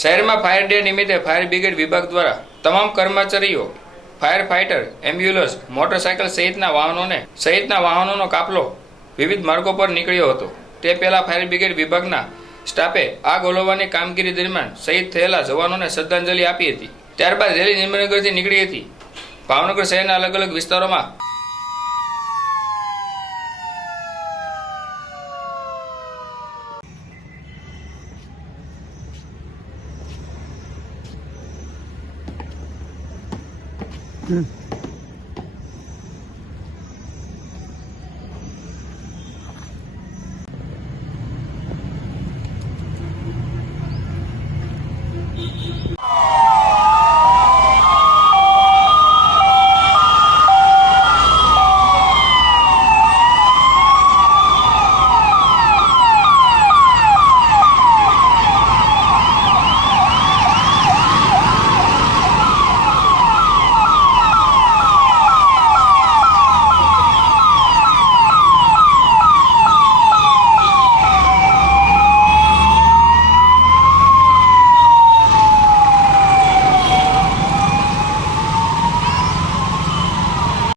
શહેરમાં fire day નિમિત્તે fire brigade વિભાગ દ્વારા તમામ કર્મચારીઓ, ફાયર ફાઇટર, એમ્બ્યુલન્સ, મોટરસાયકલ સહિતના વાહનોનો કાફલો વિવિધ માર્ગો પર નીકળ્યો હતો. તે પહેલા ફાયર બ્રિગેડ વિભાગના સ્ટાફે આગ ઓલવવાની કામગીરી દરમિયાન શહીદ થયેલા જવાનોને શ્રદ્ધાંજલિ આપી હતી. ત્યારબાદ રેલી નિર્મલનગરથી નીકળી હતી. ભાવનગર શહેરના અલગ અલગ વિસ્તારોમાં